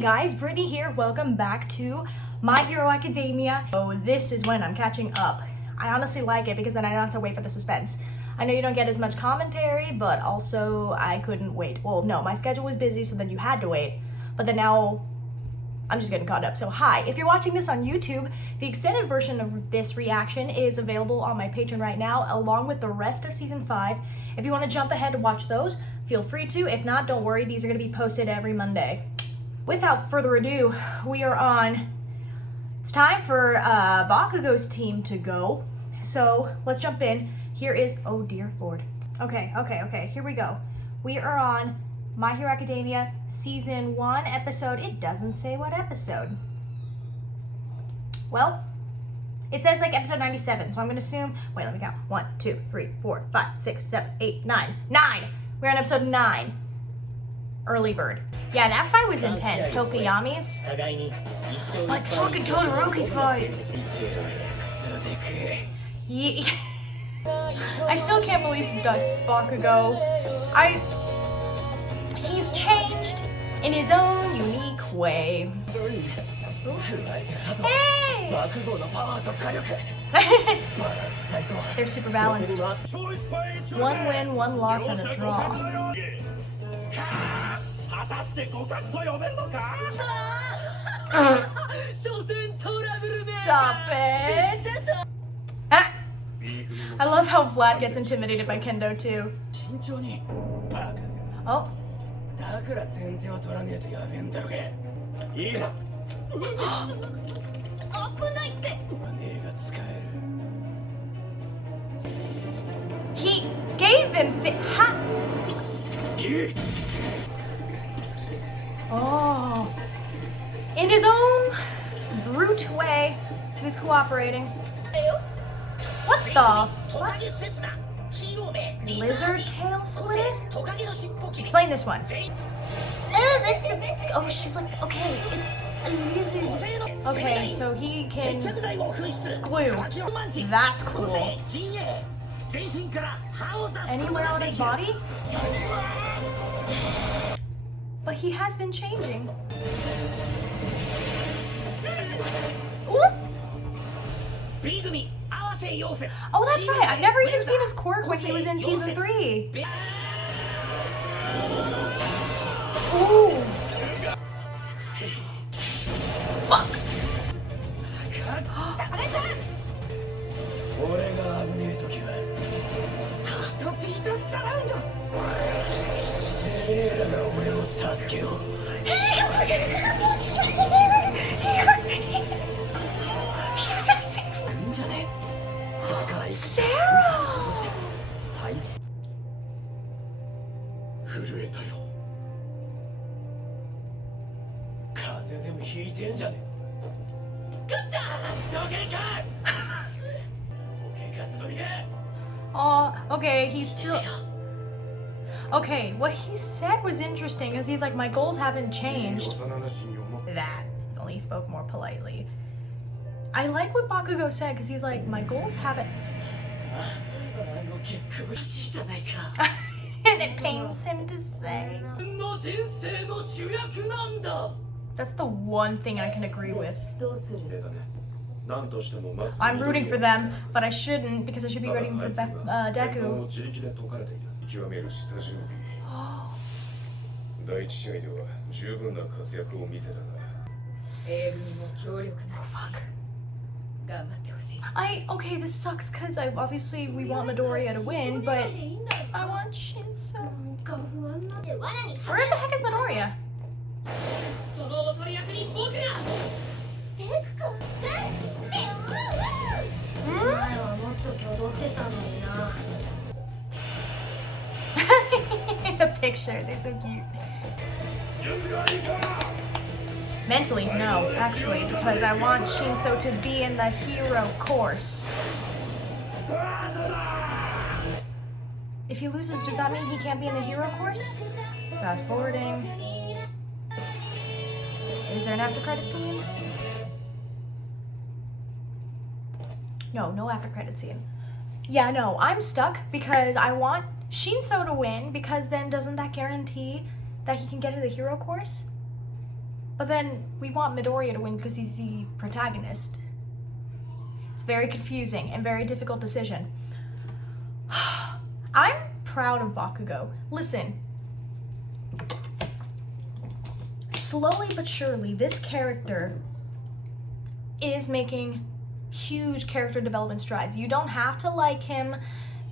Hey guys, Brittany here. Welcome back to My Hero Academia. So this is when I'm catching up. I honestly like it because then I don't have to wait for the suspense. I know you don't get as much commentary, but also I couldn't wait. Well, no, my schedule was busy, so then you had to wait. But then now I'm just getting caught up. So hi, if you're watching this on YouTube, the extended version of this reaction is available on my Patreon right now, along with the rest of season 5. If you want to jump ahead and watch those, feel free to. If not, don't worry, these are going to be posted every Monday. Without further ado, we are on. It's time for Bakugo's team to go. So let's jump in. Here is, oh dear Lord. Okay, here we go. We are on My Hero Academia Season 1 episode. It doesn't say what episode. Well, it says like episode 97, so I'm gonna assume, wait, let me count. 1, 2, 3, 4, 5, 6, 7, 8, 9. 9! We're on episode 9. Early bird. Yeah, that fight was intense. Tokuyami's. But fucking Todoroki's fight. I still can't believe Bakugo. He's changed in his own unique way. Hey! They're super balanced. 1 win, 1 loss, and a draw. Stop it! I love how Vlad gets intimidated by Kendo too. Oh. He gave him Oh. In his own brute way, he was cooperating. What the fuck? Lizard tail slitter? Explain this one. Oh, she's like, okay, a lizard. Okay, so he can glue. That's cool. Anywhere on his body? But he has been changing. Ooh. Oh, that's right. I've never even seen his quirk when he was in season 3. Ooh. Fuck. Sarah! Oh, okay, he's still... Okay, what he said was interesting, because he's like, my goals haven't changed. That, if only he spoke more politely. I like what Bakugo said, because he's like, my goals haven't... And it pains him to say. That's the one thing I can agree with. I'm rooting for them, but I shouldn't, because I should be rooting for Deku. Oh, fuck. Okay, this sucks because obviously we want Midoriya to win, but I want Shinso. Where the heck is Midoriya? The picture, they're so cute. Mentally, no, actually, because I want Shinso to be in the hero course. If he loses, does that mean he can't be in the hero course? Fast forwarding. Is there an after credit scene? No after credit scene. Yeah, no, I'm stuck because I want Shinso to win, because then doesn't that guarantee that he can get into the hero course? But then we want Midoriya to win because he's the protagonist. It's very confusing and very difficult decision. I'm proud of Bakugo. Listen, slowly but surely, this character is making huge character development strides. You don't have to like him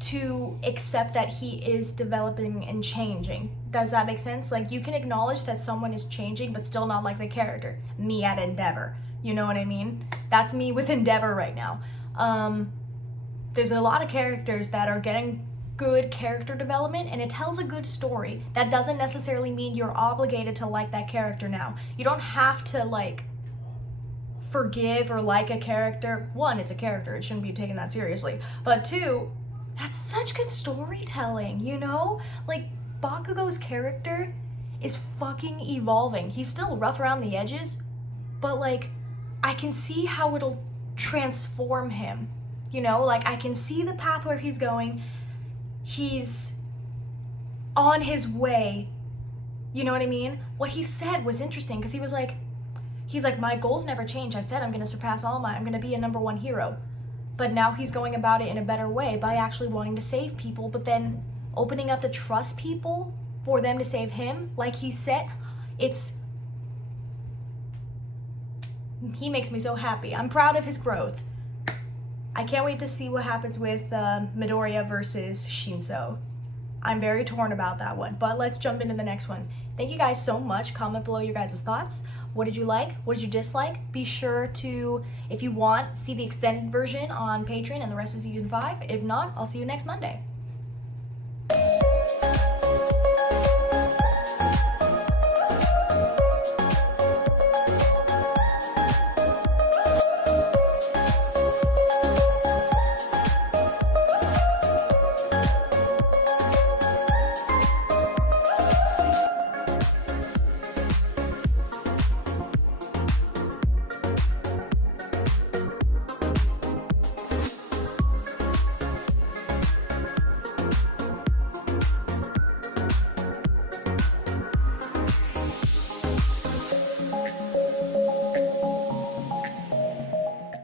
to accept that he is developing and changing. Does that make sense? Like, you can acknowledge that someone is changing but still not like the character. Me at Endeavor. You know what I mean? That's me with Endeavor right now. There's a lot of characters that are getting good character development, and it tells a good story. That doesn't necessarily mean you're obligated to like that character now. You don't have to, like, forgive or like a character. One, it's a character. It shouldn't be taken that seriously. But two, that's such good storytelling, you know? Like, Bakugo's character is fucking evolving. He's still rough around the edges, but, like, I can see how it'll transform him, you know? Like, I can see the path where he's going. He's on his way, you know what I mean? What he said was interesting, because he's like, my goals never change. I said I'm gonna surpass I'm gonna be a #1 hero. But now he's going about it in a better way by actually wanting to save people, but then opening up to trust people for them to save him, like he said. He makes me so happy. I'm proud of his growth. I can't wait to see what happens with Midoriya versus Shinso. I'm very torn about that one, but let's jump into the next one. Thank you guys so much. Comment below your guys' thoughts. What did you like? What did you dislike? Be sure to, if you want, see the extended version on Patreon and the rest of season 5. If not, I'll see you next Monday.